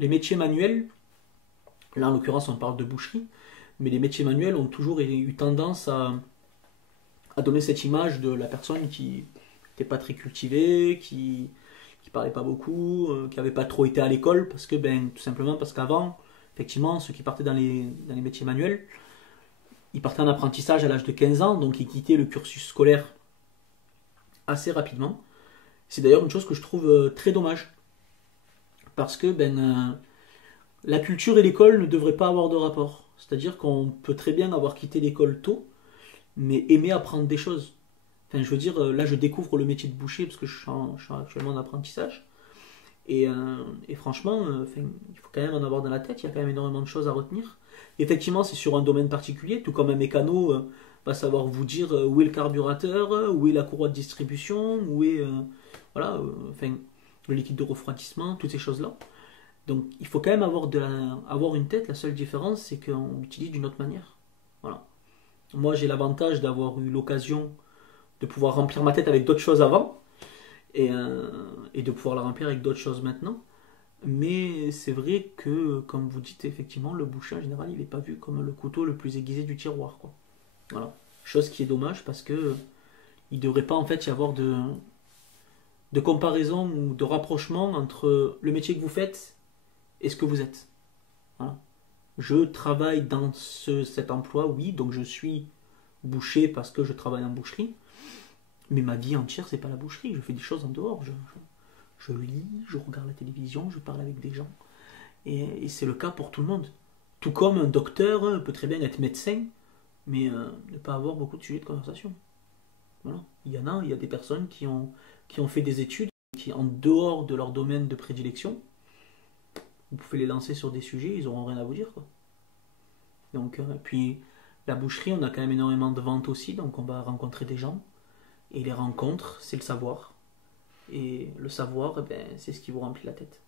les métiers manuels, là en l'occurrence on parle de boucherie, mais les métiers manuels ont toujours eu tendance à donner cette image de la personne qui n'était pas très cultivée, qui parlait pas beaucoup, qui n'avait pas trop été à l'école, parce que tout simplement parce qu'avant, effectivement, ceux qui partaient dans les métiers manuels, ils partaient en apprentissage à l'âge de 15 ans, donc ils quittaient le cursus scolaire assez rapidement. C'est d'ailleurs une chose que je trouve très dommage, parce que la culture et l'école ne devraient pas avoir de rapport. C'est-à-dire qu'on peut très bien avoir quitté l'école tôt, mais aimer apprendre des choses. Enfin, je veux dire, là je découvre le métier de boucher parce que je suis actuellement en apprentissage. Et franchement, il faut quand même en avoir dans la tête, il y a quand même énormément de choses à retenir. Effectivement, c'est sur un domaine particulier, tout comme un mécano va savoir vous dire où est le carburateur, où est la courroie de distribution, où est voilà, le liquide de refroidissement, toutes ces choses-là. Donc il faut quand même avoir une tête, la seule différence c'est qu'on l'utilise d'une autre manière. Voilà. Moi j'ai l'avantage d'avoir eu l'occasion de pouvoir remplir ma tête avec d'autres choses avant et de pouvoir la remplir avec d'autres choses maintenant. Mais c'est vrai que, comme vous dites, effectivement, le boucher en général, il n'est pas vu comme le couteau le plus aiguisé du tiroir, quoi. Voilà. Chose qui est dommage parce que il ne devrait pas en fait y avoir de comparaison ou de rapprochement entre le métier que vous faites et ce que vous êtes. Voilà. Je travaille dans cet emploi, oui, donc je suis boucher parce que je travaille en boucherie, mais ma vie entière, c'est pas la boucherie. Je fais des choses en dehors. Je lis, je regarde la télévision, je parle avec des gens. Et c'est le cas pour tout le monde. Tout comme un docteur peut très bien être médecin, mais ne pas avoir beaucoup de sujets de conversation. Voilà. Il y a des personnes qui ont fait des études, qui en dehors de leur domaine de prédilection, vous pouvez les lancer sur des sujets, ils n'auront rien à vous dire, quoi. Donc, puis la boucherie, on a quand même énormément de ventes aussi, donc on va rencontrer des gens. Et les rencontres, c'est le savoir. Et le savoir, c'est ce qui vous remplit la tête.